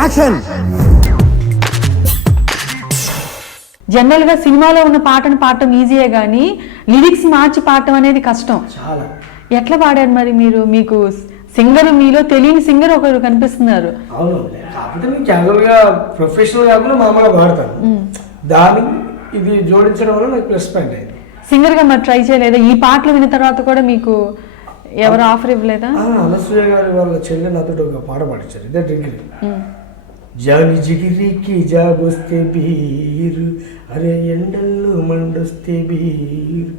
Action. జనరల్గా సినిమాలో ఉన్న పాటను పాడటం ఈజీయే కానీ లిరిక్స్ మార్చి పాడటం అనేది కష్టం. చాలా. ఎట్లా పాడారు మరి మీరు? మీకు సింగర్, మీలో తెలియని సింగర్ ఒకరు కనిపిస్తున్నారు. అవును, కాకపోతే నేను క్యాజువల్గా ప్రొఫెషనల్ కాకుండా మామూలుగా పాడతాను. దాన్ని ఇది జోడించడం వల్ల నాకు ప్లస్ పాయింట్ అయింది. సింగర్గా మరి ట్రై చేయలేదా? ఈ పాటలు విన్న తర్వాత కూడా మీకు ఎవరు ఆఫర్ ఇవ్వలేదా? అనసూయ గారి వాళ్ళ చెల్లె నాతో ఒక పాట పాడించారు, ఇదే డ్రింక్. జాని జిగిరికి జాబొస్తే బీరు, అరే ఎండల్లో మండొస్తే బీరు,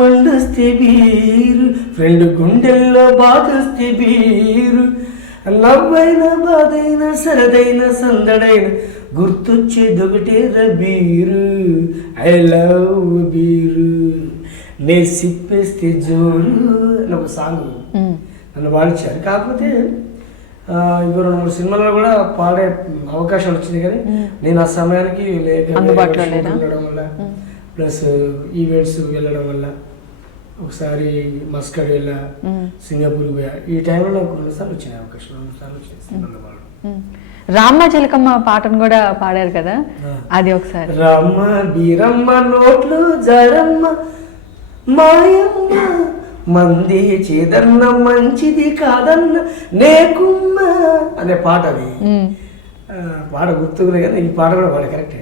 మండొస్తే బీరు, ఫ్రెండ్ గుండెల్లో బాధొస్తే బీరు, నవ్వైన బాధైన సరదైన సందడైన గుర్తొచ్చేదొకటేర బీరు, ఐ లవ్ బీరు, నే సిప్పేస్తే జోరు అని ఒక సాంగ్ నన్ను పాడించారు. కాకపోతే ఇప్పుడు 2-3 సినిమాల్లో కూడా పాడే అవకాశం వచ్చింది, కానీ నేను ఆ సమయానికి ఉండడం వల్ల ప్లస్ ఈవెంట్స్ వెళ్ళడం వల్ల ఒకసారి మస్కట్ వెళ్ళా, సింగపూర్ పోయా. ఈ టైంలో నాకు 2 సార్లు వచ్చిన అవకాశం, 2 సార్లు వచ్చింది సినిమాలో పాడడం. రామ్మ చిలకమ్మ పాటను కూడా పాడారు కదా, అది ఒకసారి. రామ్మ బీరమ్మ నోట్లు జరమ్మ మాయమ్మ మంది చేదన్న మంచిది కాదన్న నేకుమ్మ అనే పాట. అది పాట గుర్తుకులే, కానీ ఈ పాట కూడా పాడ కరెక్టే.